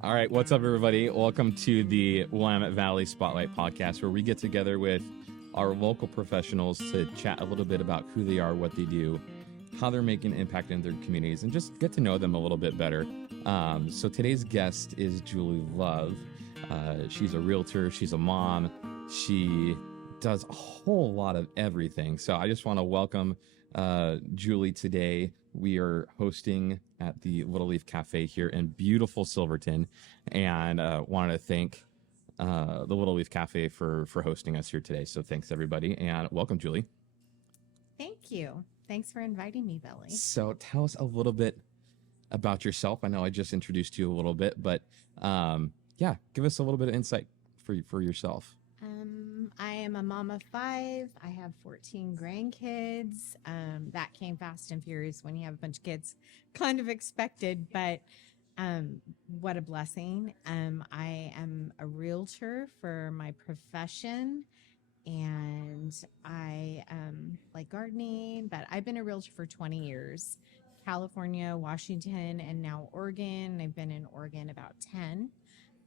All right, what's up, everybody? Welcome to the Willamette Valley Spotlight podcast, where we get together with our local professionals to chat a little bit about who they are, what they do, how they're making an impact in their communities, and just get to know them a little bit better. So today's guest is Julie Love. She's a realtor, she's a mom, she does a whole lot of everything. So I just want to welcome Julie today. We are hosting at the Little Leaf Cafe here in beautiful Silverton, and wanted to thank the Little Leaf Cafe for hosting us here today. So thanks, everybody, and welcome, Julie. Thank you. Thanks for inviting me, Billy. So tell us a little bit about yourself. I know I just introduced you a little bit, but yeah, give us a little bit of insight for yourself. I am a mom of 5. I have 14 grandkids. That came fast and furious when you have a bunch of kids, kind of expected, but what a blessing. I am a realtor for my profession, and I like gardening, but I've been a realtor for 20 years. California, Washington, and now Oregon. I've been in Oregon about 10.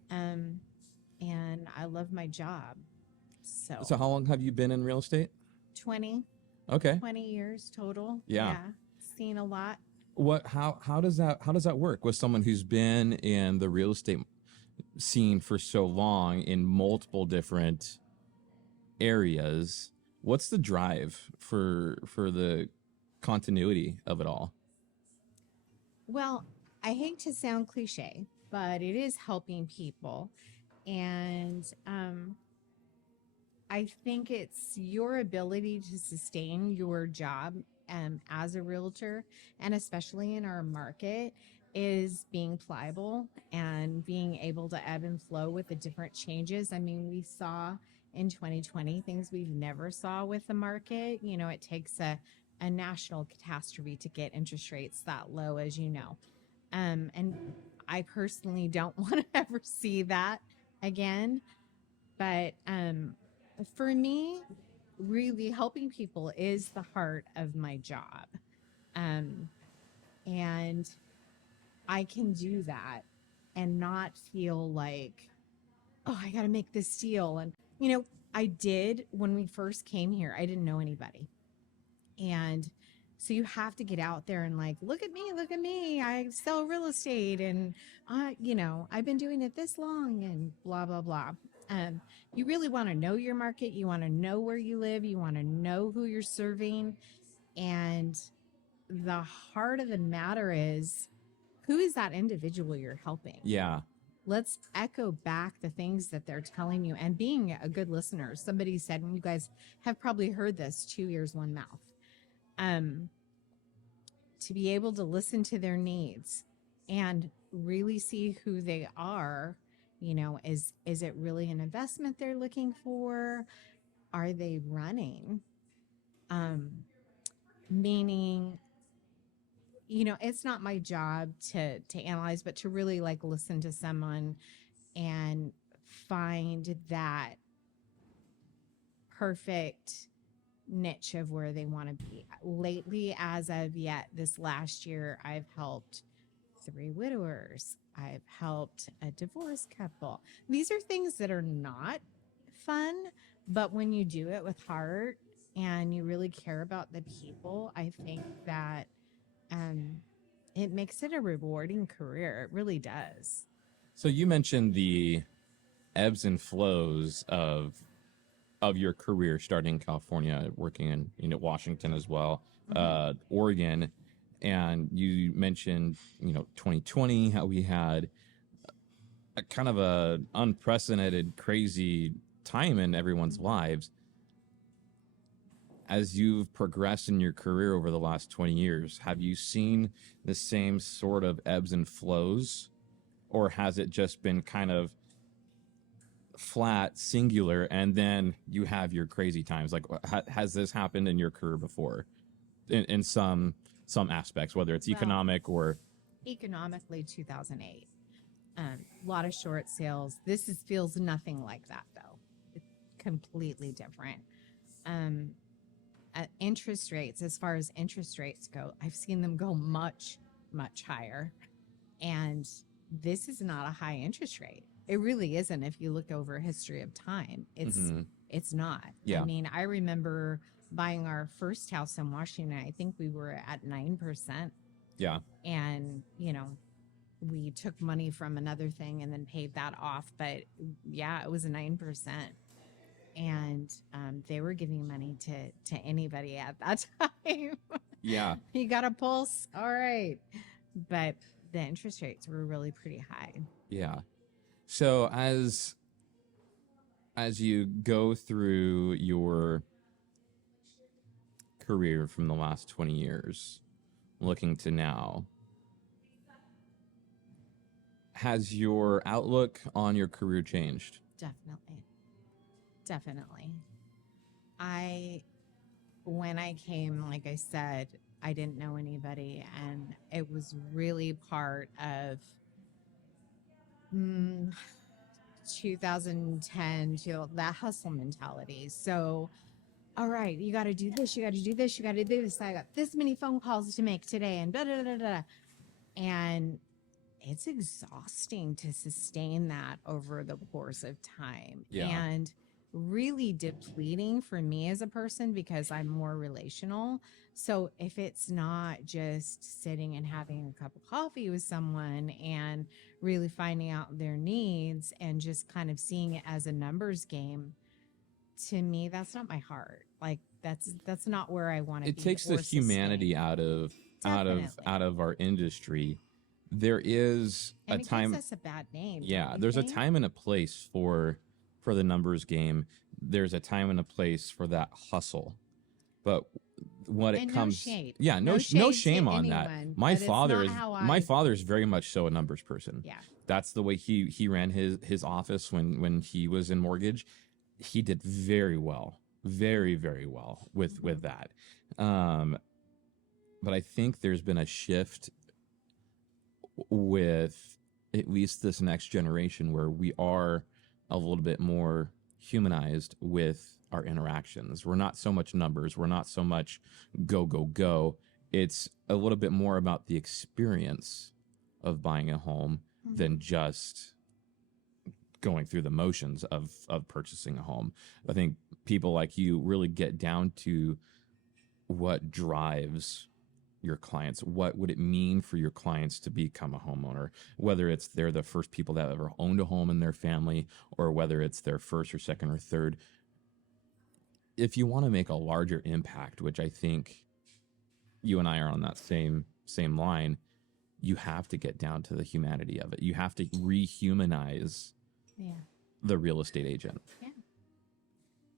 And I love my job. So how long have you been in real estate? 20. Okay. 20 years total. Yeah. Seen a lot. How does that work with someone who's been in the real estate scene for so long in multiple different areas? What's the drive for the continuity of it all? Well, I hate to sound cliche, but it is helping people. And I think it's your ability to sustain your job as a realtor, and especially in our market, is being pliable and being able to ebb and flow with the different changes. I mean, we saw in 2020 things we've never saw with the market. You know, it takes a national catastrophe to get interest rates that low, as you know. And I personally don't want to ever see that again. But for me, really helping people is the heart of my job. And I can do that and not feel like, oh, I got to make this deal. And, you know, I did when we first came here, I didn't know anybody. And so you have to get out there and like, look at me. I sell real estate, and I've been doing it this long, and blah, blah, blah. You really want to know your market. You want to know where you live. You want to know who you're serving. And the heart of the matter is, who is that individual you're helping? Yeah. Let's echo back the things that they're telling you and being a good listener. Somebody said, and you guys have probably heard this, 2 ears, 1 mouth. To be able to listen to their needs and really see who they are. You know, is it really an investment they're looking for? Are they running? Meaning, you know, it's not my job to analyze, but to really like listen to someone and find that perfect niche of where they want to be. Lately, as of yet, this last year, I've helped 3 widowers. I've helped a divorced couple. These are things that are not fun, but when you do it with heart and you really care about the people, I think that it makes it a rewarding career. It really does. So you mentioned the ebbs and flows of your career, starting in California, working in Washington as well, Oregon, and you mentioned 2020, how we had a kind of a unprecedented, crazy time in everyone's lives. As you've progressed in your career over the last 20 years, have you seen the same sort of ebbs and flows, or has it just been kind of flat, singular, and then you have your crazy times? Like, has this happened in your career before in some aspects, whether it's economic or economically? 2008, a lot of short sales. Feels nothing like that, though. It's completely different. Interest rates, as far as interest rates go, I've seen them go much, much higher. And this is not a high interest rate. It really isn't. If you look over a history of time, it's not. Yeah. I mean, I remember buying our first house in Washington. I think we were at 9%. Yeah. And, we took money from another thing and then paid that off. But yeah, it was 9%. And they were giving money to anybody at that time. Yeah. You got a pulse? All right. But the interest rates were really pretty high. Yeah. So as you go through your career from the last 20 years, looking to now, has your outlook on your career changed? Definitely. When I came, like I said, I didn't know anybody, and it was really part of 2010 to that hustle mentality. So, all right, you got to do this, you got to do this, you got to do this. I got this many phone calls to make today, and da da da da. And it's exhausting to sustain that over the course of time. Yeah. And really depleting for me as a person because I'm more relational. So if it's not just sitting and having a cup of coffee with someone and really finding out their needs and just kind of seeing it as a numbers game, to me, that's not my heart. Like that's not where I want to be. It takes the humanity out of our industry. There is and a time. It gives us a bad name. Yeah, there's a time and a place for the numbers game. There's a time and a place for that hustle. But what it comes, no shade. yeah, no shame on that. My father's very much so a numbers person. Yeah, that's the way he ran his office when he was in mortgage. He did very well, very, very well with that. But I think there's been a shift with at least this next generation where we are a little bit more humanized with our interactions. We're not so much numbers. We're not so much go, go, go. It's a little bit more about the experience of buying a home than just going through the motions of purchasing a home. I think people like you really get down to what drives your clients. What would it mean for your clients to become a homeowner? Whether it's they're the first people that ever owned a home in their family, or whether it's their first or second or third. If you want to make a larger impact, which I think you and I are on that same line, you have to get down to the humanity of it. You have to rehumanize the real estate agent.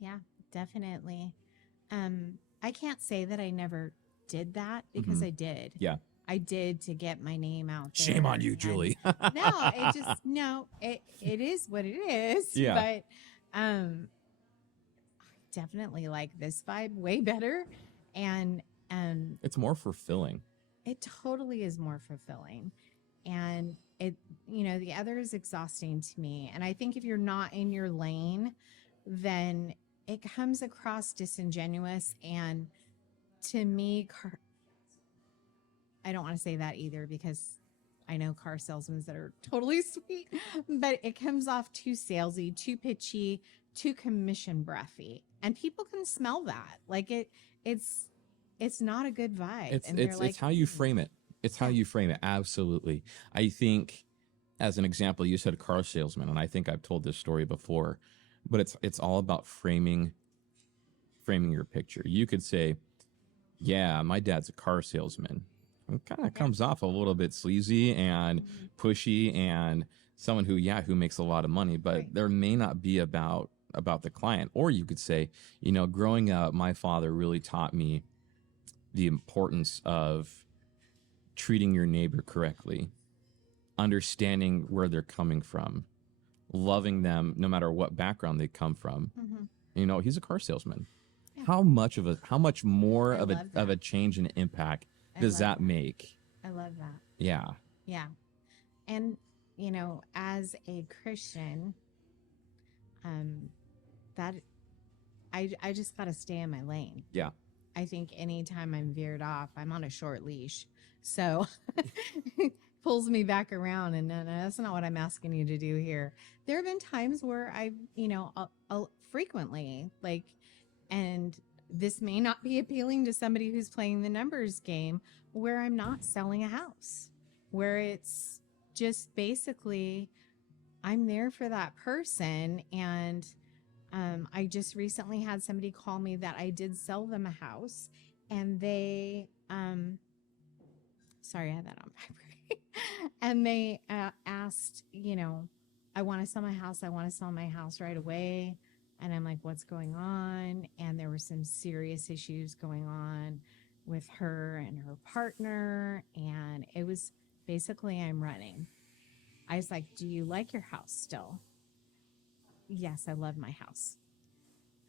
Yeah, definitely. I can't say that I never did that because I did. Yeah. I did to get my name out there. Shame on you, Julie. It is what it is. Yeah. But definitely like this vibe way better. And it's more fulfilling. It totally is more fulfilling. And it, the other is exhausting to me. And I think if you're not in your lane, then it comes across disingenuous. And to me, I don't want to say that either because I know car salesmen that are totally sweet, but it comes off too salesy, too pitchy, too commission breathy. And people can smell that. Like it's not a good vibe. It's how you frame it. It's how you frame it. Absolutely. I think as an example, you said car salesman, and I think I've told this story before, but it's all about framing your picture. You could say, yeah, my dad's a car salesman. It kind of comes off a little bit sleazy and pushy and someone who makes a lot of money, but there may not be about the client. Or you could say, growing up, my father really taught me the importance of treating your neighbor correctly, understanding where they're coming from, loving them no matter what background they come from. He's a car salesman. Yeah. How much more of a change and impact does that make? I love that. Yeah. Yeah. And as a Christian, that I just got to stay in my lane. Yeah. I think anytime I'm veered off, I'm on a short leash. So pulls me back around, and no, that's not what I'm asking you to do here. There have been times where I've, frequently, like, and this may not be appealing to somebody who's playing the numbers game, where I'm not selling a house, where it's just basically I'm there for that person. And I just recently had somebody call me that I did sell them a house, and they, sorry, I had that on vibrate, and they asked, I want to sell my house. I want to sell my house right away. And I'm like, what's going on? And there were some serious issues going on with her and her partner. And it was basically, I'm running. I was like, do you like your house still? Yes, I love my house.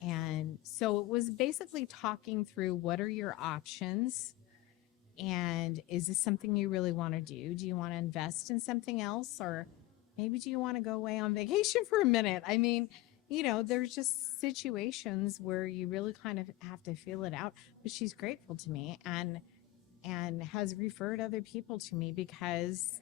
And so it was basically talking through, what are your options? And is this something you really want to do? Do you want to invest in something else? Or maybe do you want to go away on vacation for a minute? I mean, there's just situations where you really kind of have to feel it out. But she's grateful to me and has referred other people to me because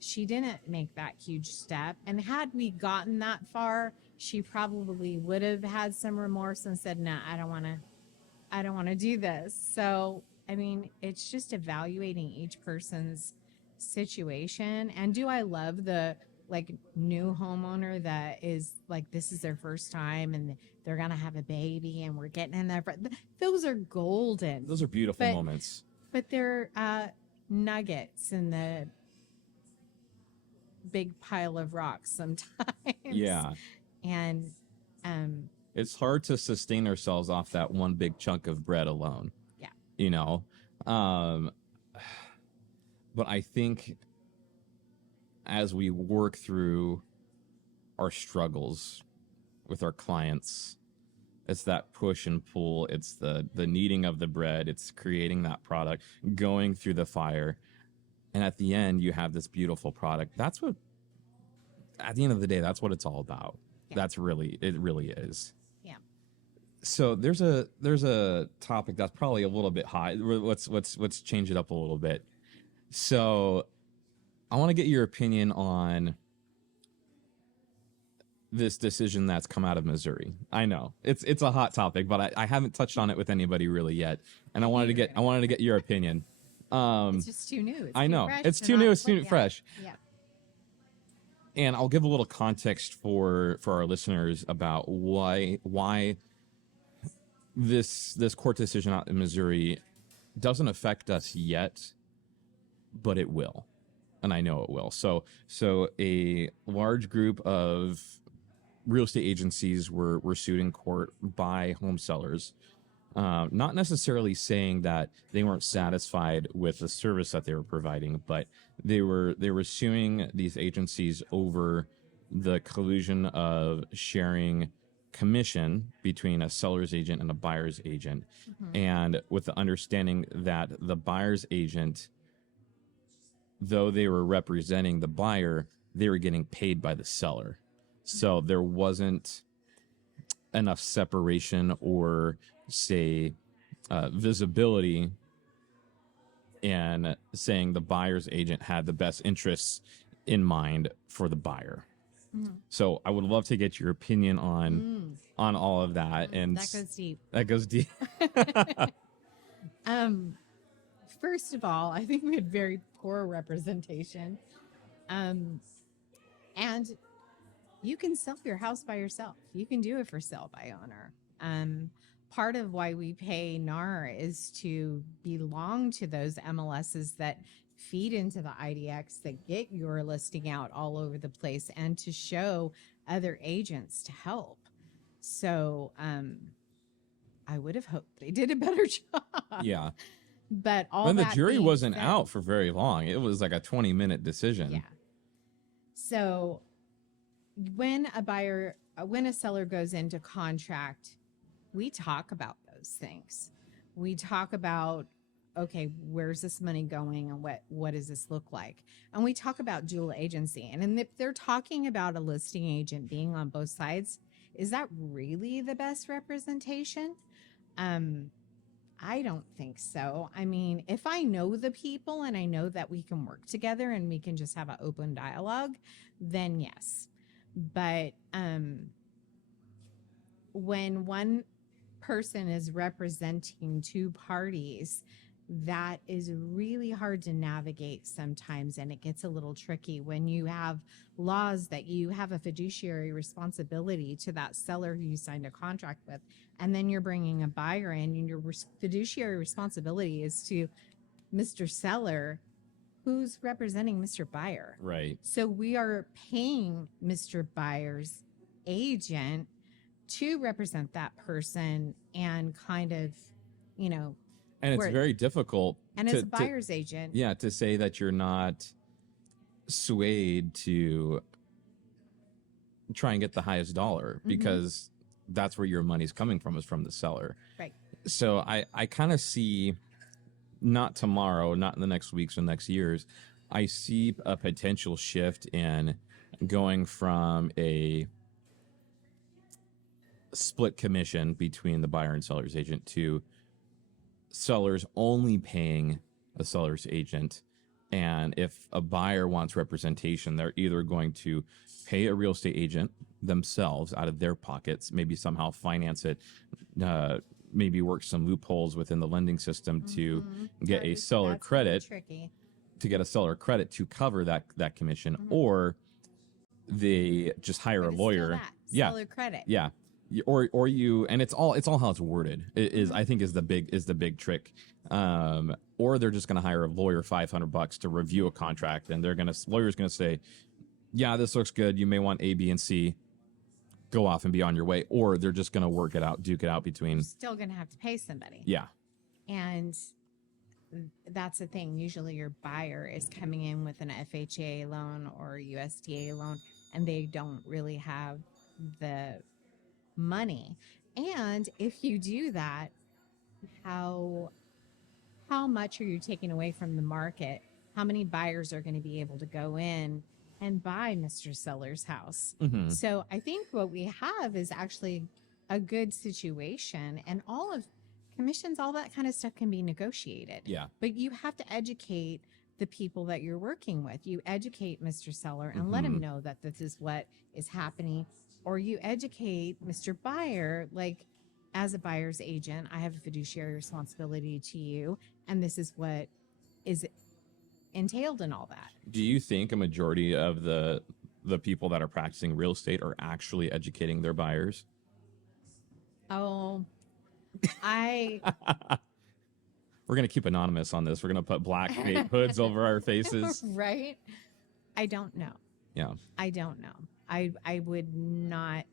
she didn't make that huge step. And had we gotten that far, she probably would have had some remorse and said, "No, I don't want to do this." So, I mean, it's just evaluating each person's situation. And do I love the new homeowner that is like, this is their first time and they're going to have a baby and we're getting in there. Those are golden. Those are beautiful moments. But they're nuggets in the big pile of rocks sometimes. Yeah. And it's hard to sustain ourselves off that one big chunk of bread alone. Yeah. But I think as we work through our struggles with our clients, it's that push and pull. It's the kneading of the bread. It's creating that product, going through the fire. And at the end, you have this beautiful product. That's what, at the end of the day, that's what it's all about. Yeah. It really is. Yeah. So there's a topic that's probably a little bit hot. Let's change it up a little bit. So I want to get your opinion on this decision that's come out of Missouri. I know it's a hot topic, but I haven't touched on it with anybody really yet, and I wanted to get your opinion. It's just too new. I know it's too new. It's too fresh. Yeah. And I'll give a little context for our listeners about why this court decision out in Missouri doesn't affect us yet, but it will. And I know it will. So a large group of real estate agencies were sued in court by home sellers, not necessarily saying that they weren't satisfied with the service that they were providing, but they were suing these agencies over the collusion of sharing commission between a seller's agent and a buyer's agent, and with the understanding that the buyer's agent, though they were representing the buyer, they were getting paid by the seller. So there wasn't enough separation or, say, visibility in saying the buyer's agent had the best interests in mind for the buyer. So I would love to get your opinion on all of that. And that goes deep. That goes deep. First of all, I think we had very poor representation. And you can sell your house by yourself. You can do it for sale by owner. Part of why we pay NAR is to belong to those MLSs that feed into the IDX, that get your listing out all over the place, and to show other agents to help. So I would have hoped they did a better job. Yeah. But when the jury wasn't out for very long, it was like a 20-minute decision. Yeah. So when a seller goes into contract, we talk about those things. We talk about, okay, where's this money going, and what does this look like? And we talk about dual agency. And if they're talking about a listing agent being on both sides, is that really the best representation? I don't think so. I mean, if I know the people and I know that we can work together and we can just have an open dialogue, then yes. But when one person is representing two parties, that is really hard to navigate sometimes, and it gets a little tricky when you have laws that you have a fiduciary responsibility to that seller who you signed a contract with, and then you're bringing a buyer in, and your fiduciary responsibility is to Mr. Seller, who's representing Mr. Buyer. Right. So we are paying Mr. Buyer's agent to represent that person and kind of, you know, And it's very difficult. And as a buyer's agent. Yeah, to say that you're not swayed to try and get the highest dollar, because that's where your money's coming from, is from the seller. Right. So I kind of see, not tomorrow, not in the next weeks or next years, I see a potential shift in going from a split commission between the buyer and seller's agent to sellers only paying a seller's agent. And if a buyer wants representation, they're either going to pay a real estate agent themselves out of their pockets, maybe somehow finance it, maybe work some loopholes within the lending system to get a seller credit, to get a seller credit to cover that commission, or they just hire a lawyer. Seller credit. Yeah. Or you, and it's all how it's worded is I think is the big trick. Or they're just going to hire a lawyer $500 to review a contract, and lawyer's going to say, yeah, this looks good, you may want A, B, and C, go off and be on your way. Or they're just going to duke it out between. You're still going to have to pay somebody. Yeah. And that's the thing. Usually your buyer is coming in with an FHA loan or USDA loan, and they don't really have the money. And if you do that, how much are you taking away from the market? How many buyers are going to be able to go in and buy Mr. Seller's house? So I think what we have is actually a good situation, and all of commissions, all that kind of stuff can be negotiated. Yeah. But you have to educate the people that you're working with. You educate Mr. Seller and let him know that this is what is happening. Or you educate Mr. Buyer, like, as a buyer's agent, I have a fiduciary responsibility to you, and this is what is entailed in all that. Do you think a majority of the people that are practicing real estate are actually educating their buyers? Oh, We're going to keep anonymous on this. We're going to put black hoods over our faces. Right? I don't know. Yeah. I don't know. I would not,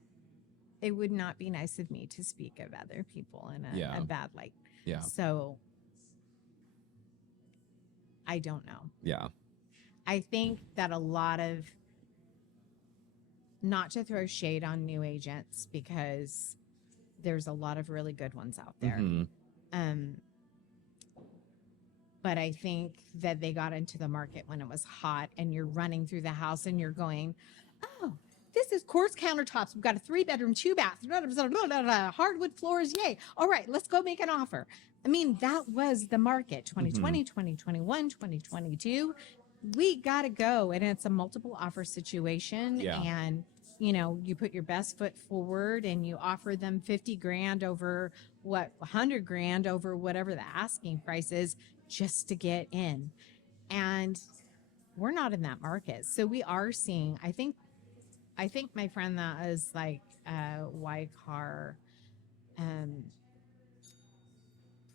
it would not be nice of me to speak of other people in a bad light. Yeah. So I don't know. Yeah. I think that a lot of, not to throw shade on new agents, because there's a lot of really good ones out there. But I think that they got into the market when it was hot, and you're running through the house and you're going, oh, this is quartz countertops. We've got a 3-bedroom, 2-bath, hardwood floors. Yay. All right, let's go make an offer. I mean, that was the market. 2020, 2021, 2022. We got to go. And it's a multiple offer situation. Yeah. And, you know, you put your best foot forward and you offer them 50 grand over 100 grand over whatever the asking price is, just to get in. And we're not in that market. So we are seeing, I think my friend that is like YCAR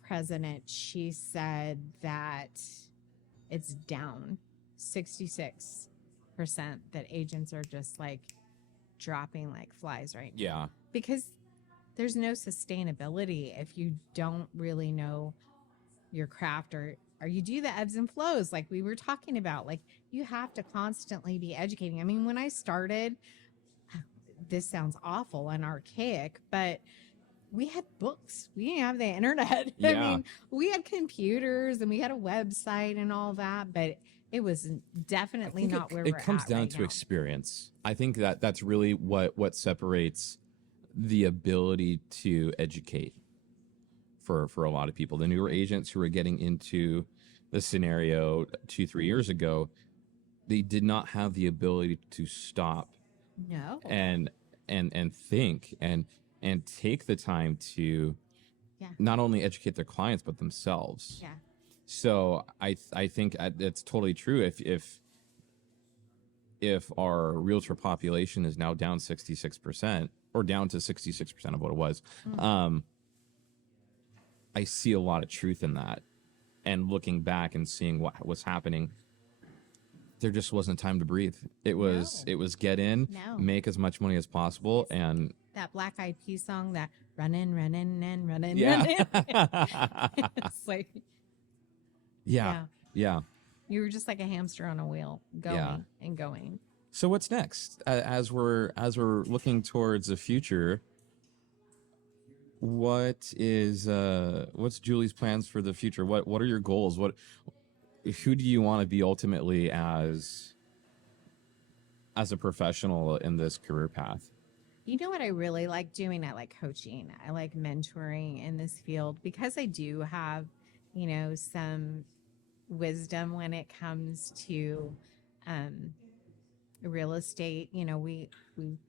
president, she said that it's down 66%, that agents are just like dropping like flies right now. Yeah. Because there's no sustainability if you don't really know your craft, or you do the ebbs and flows like we were talking about. Like, you have to constantly be educating. I mean, when I started, this sounds awful and archaic, but we had books. We didn't have the internet. Yeah. I mean, we had computers and we had a website and all that, but it was definitely not where we're at. It comes down right to now. experience. I think that's really what separates the ability to educate for a lot of people. The newer agents who are getting into the scenario 2-3 years ago, they did not have the ability to stop No. and think and take the time to Yeah. not only educate their clients but themselves. Yeah. So I think it's totally true. If our realtor population is now down 66% or down to 66% of what it was, I see a lot of truth in that. And looking back and seeing what was happening, there just wasn't time to breathe. It was get in, make as much money as possible, and that Black Eyed Peas song, that running, yeah. It's like yeah. you were just like a hamster on a wheel, going and going. So what's next? As we're looking towards the future, what's Julie's plans for the future? What are your goals? Who do you want to be ultimately as a professional in this career path? You know what I really like doing? I like coaching. I like mentoring in this field because I do have, some wisdom when it comes to real estate. We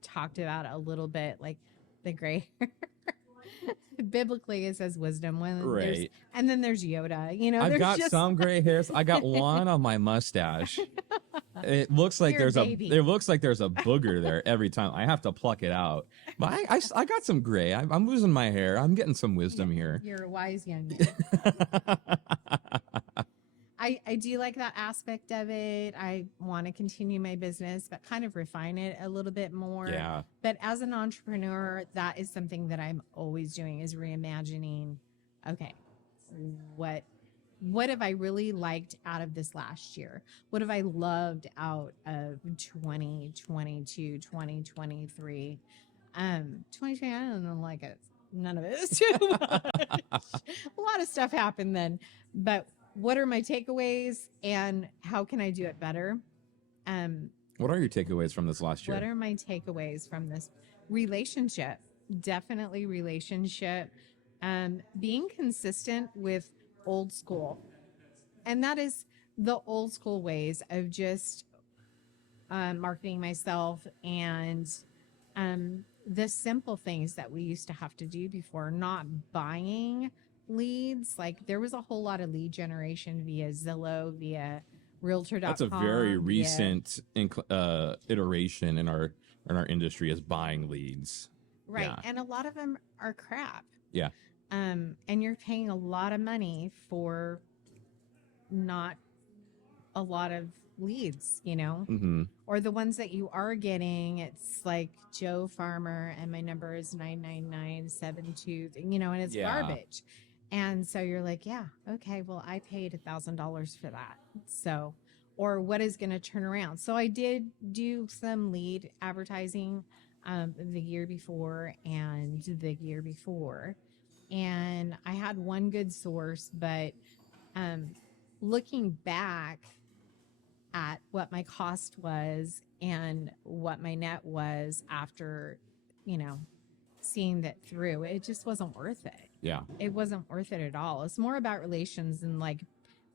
talked about a little bit, like the gray hair. Biblically it says wisdom, Right, and then there's Yoda. I've got some gray hairs. I got one on my mustache. It looks like there's a booger there every time. I have to pluck it out. But I got some gray. I'm losing my hair. I'm getting some wisdom here. You're a wise young man. I do like that aspect of it. I want to continue my business, but kind of refine it a little bit more. Yeah. But as an entrepreneur, that is something that I'm always doing, is reimagining. Okay, what have I really liked out of this last year? What have I loved out of 2022, 2023? 2020, I don't like it. None of it is too much. A lot of stuff happened then, but what are my takeaways and how can I do it better? What are your takeaways from this last year? What are my takeaways from this? Relationship, definitely relationship. Being consistent with old school. And that is the old school ways of just marketing myself and the simple things that we used to have to do before, not buying leads. Like there was a whole lot of lead generation via Zillow, via realtor.com. That's a very recent iteration in our industry, is buying leads. Right. Yeah. And a lot of them are crap. Yeah. And you're paying a lot of money for not a lot of leads, Mm-hmm. or the ones that you are getting. It's like Joe Farmer and my number is 99972, and it's garbage. And so you're like, yeah, okay, well, I paid $1,000 for that. So, or what is going to turn around? So I did do some lead advertising the year before and the year before. And I had one good source, but looking back at what my cost was and what my net was after, seeing that through, it just wasn't worth it. Yeah. It wasn't worth it at all. It's more about relations and like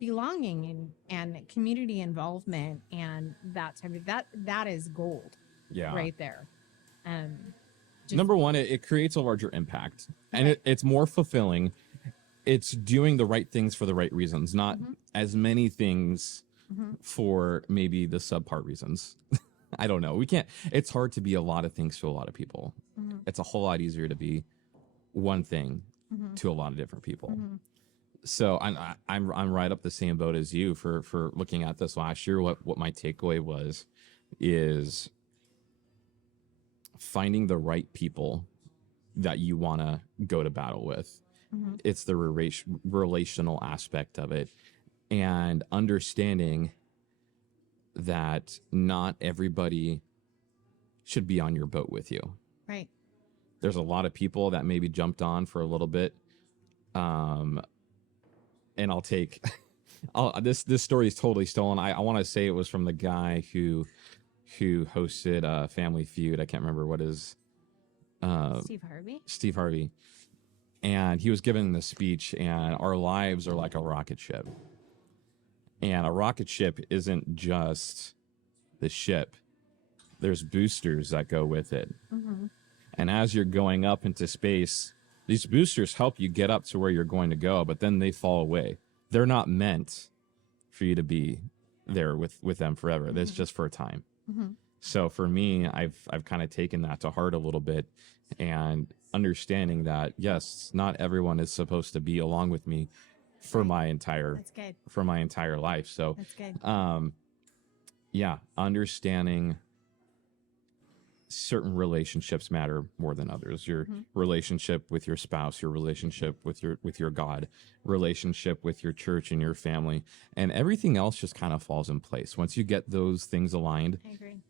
belonging and community involvement and that type of that is gold. Yeah. Right there. Number one, it creates a larger impact, and it's more fulfilling. It's doing the right things for the right reasons, not as many things for maybe the subpar reasons. I don't know. It's hard to be a lot of things to a lot of people. It's a whole lot easier to be one thing to a lot of different people. So I'm right up the same boat as you for looking at this last year. What my takeaway is finding the right people that you want to go to battle with. It's the relational aspect of it, and understanding that not everybody should be on your boat with you. Right. There's a lot of people that maybe jumped on for a little bit. And I'll take this story is totally stolen. I want to say it was from the guy who hosted Family Feud. I can't remember what his Steve Harvey. Steve Harvey. And he was giving this speech, and our lives are like a rocket ship. And a rocket ship isn't just the ship. There's boosters that go with it. Mm-hmm. And as you're going up into space, these boosters help you get up to where you're going to go, but then they fall away. They're not meant for you to be there with them forever. That's just for a time. Mm-hmm. So for me, I've kind of taken that to heart a little bit, and understanding that, yes, not everyone is supposed to be along with me for my entire That's good. for my entire life. So That's good. Yeah, understanding certain relationships matter more than others. Your relationship with your spouse, your relationship with your God, relationship with your church and your family, and everything else just kind of falls in place. Once you get those things aligned, I agree.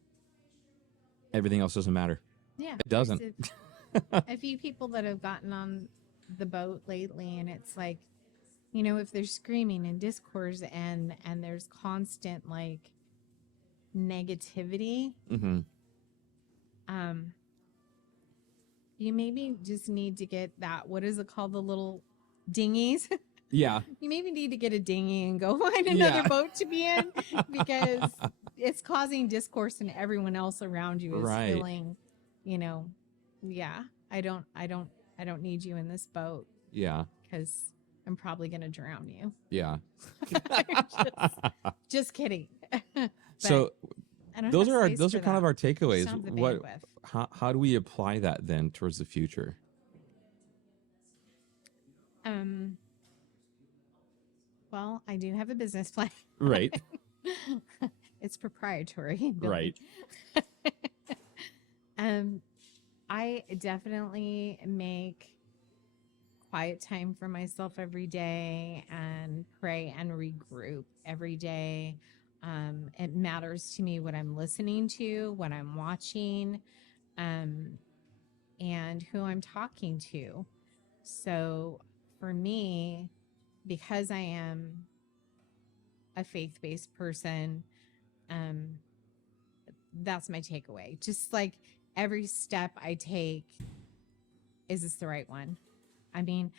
everything else doesn't matter. Yeah. It doesn't. A few people that have gotten on the boat lately, and it's like, you know, if there's screaming and discourse and there's constant like negativity, Mm-hmm. you maybe just need to get that, what is it called, the little dinghies? Yeah. You maybe need to get a dinghy and go find another Yeah. boat to be in, because it's causing discourse and everyone else around you is Right. feeling, you know, yeah, I don't need you in this boat, Yeah. because I'm probably going to drown you. Yeah. Just kidding. But So I don't those have are space those for are kind that. of our Just takeaways. don't have the What bandwidth. how do we apply that then towards the future? Well, I do have a business plan. Right. It's proprietary. Right. I definitely make quiet time for myself every day and pray and regroup every day. It matters to me what I'm listening to, what I'm watching, and who I'm talking to. So for me, because I am a faith-based person, that's my takeaway. Just like every step I take, is this the right one? I mean,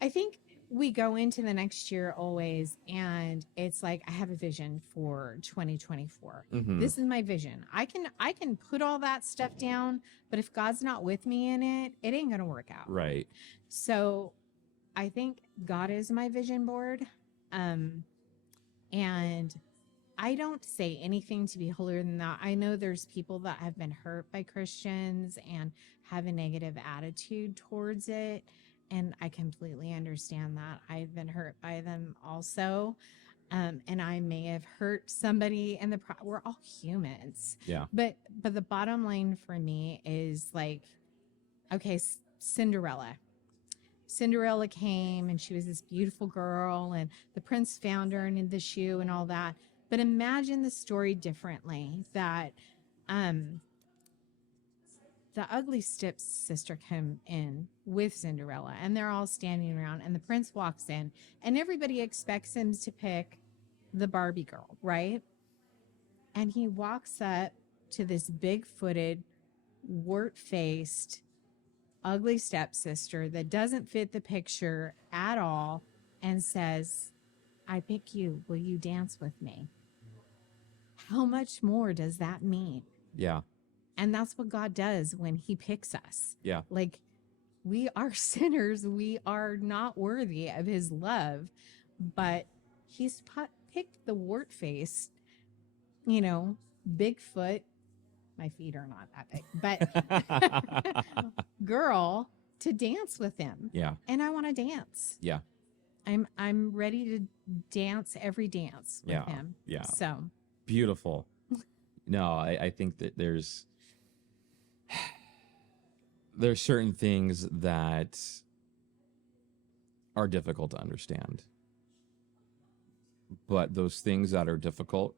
I think we go into the next year always, and it's like, I have a vision for 2024. Mhm. This is my vision. I can put all that stuff down, but if God's not with me in it, it ain't gonna work out. Right. So I think God is my vision board. And I don't say anything to be holier than that. I know there's people that have been hurt by Christians and have a negative attitude towards it. And I completely understand that. I've been hurt by them also. And I may have hurt somebody in we're all humans. Yeah. But the bottom line for me is like, okay, Cinderella came, and she was this beautiful girl, and the prince found her and in the shoe and all that. But imagine the story differently, that the ugly stepsister come in with Cinderella, and they're all standing around, and the prince walks in, and everybody expects him to pick the Barbie girl, right? And he walks up to this big-footed, wart-faced, ugly stepsister that doesn't fit the picture at all, and says, I pick you. Will you dance with me? How much more does that mean? Yeah. And that's what God does when he picks us. Yeah. Like, we are sinners. We are not worthy of his love, but he's picked the wart-faced, Bigfoot. My feet are not that big, but girl to dance with him. Yeah. And I want to dance. Yeah. I'm ready to dance every dance with him. Yeah. So Beautiful. No, I think that there's certain things that are difficult to understand. But those things that are difficult,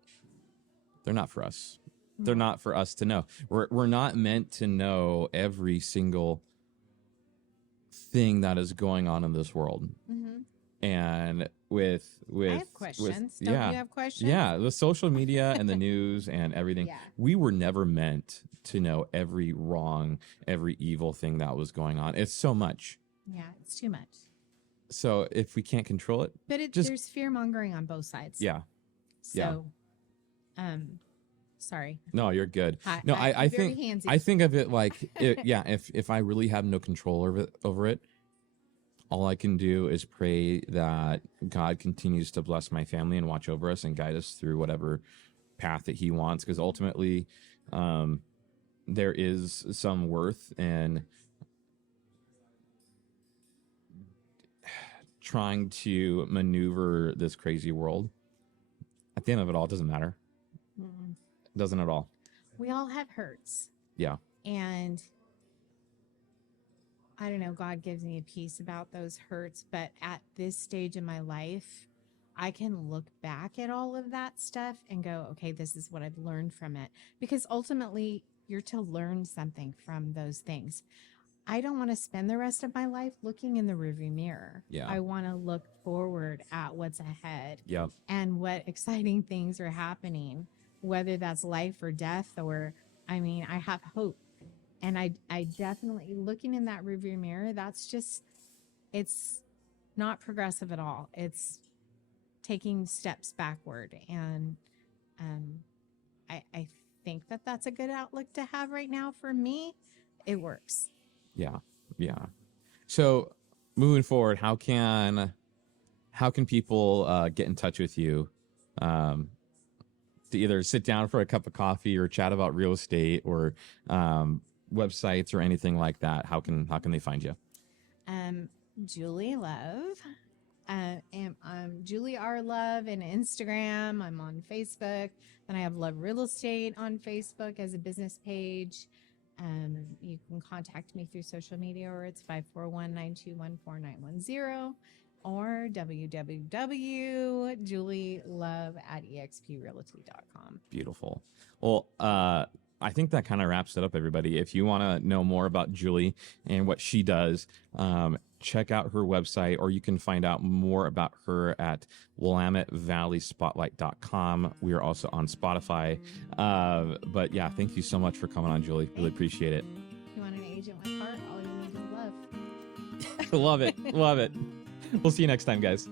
they're not for us. They're not for us to know. We're not meant to know every single thing that is going on in this world. Mhm. And with I have questions. Don't you have questions? Yeah, the social media and the news and everything. Yeah. We were never meant to know every wrong, every evil thing that was going on. It's so much. Yeah, it's too much. So if we can't control it, But there's fear mongering on both sides. yeah. So, sorry. No, you're good. I I very think handsy. I think of it like, if I really have no control over it, all I can do is pray that God continues to bless my family and watch over us and guide us through whatever path that He wants. Because ultimately, there is some worth in trying to maneuver this crazy world. At the end of it all, it doesn't matter. Mm-mm. It doesn't at all. We all have hurts. Yeah. And I don't know, God gives me a peace about those hurts. But at this stage in my life, I can look back at all of that stuff and go, okay, this is what I've learned from it. Because ultimately, you're to learn something from those things. I don't want to spend the rest of my life looking in the rearview mirror. Yeah. I want to look forward at what's ahead. Yeah. And what exciting things are happening, whether that's life or death, or, I have hope. And I definitely, looking in that rearview mirror, it's not progressive at all. It's taking steps backward. And I think that that's a good outlook to have right now. For me, it works. Yeah. Yeah. So moving forward, how can people get in touch with you to either sit down for a cup of coffee or chat about real estate or websites or anything like that? How can they find you? Julie Love. I'm Julie R. Love on Instagram. I'm on Facebook. Then I have Love Real Estate on Facebook as a business page. You can contact me through social media, or it's 541-921-4910 or www.julielove@exprealty.com. Beautiful. Well, I think that kind of wraps it up, everybody. If you want to know more about Julie and what she does, check out her website, or you can find out more about her at WillametteValleySpotlight.com. We are also on Spotify. But yeah, thank you so much for coming on, Julie. Really appreciate it. You want an agent with heart? All you need is love. Love it. Love it. We'll see you next time, guys.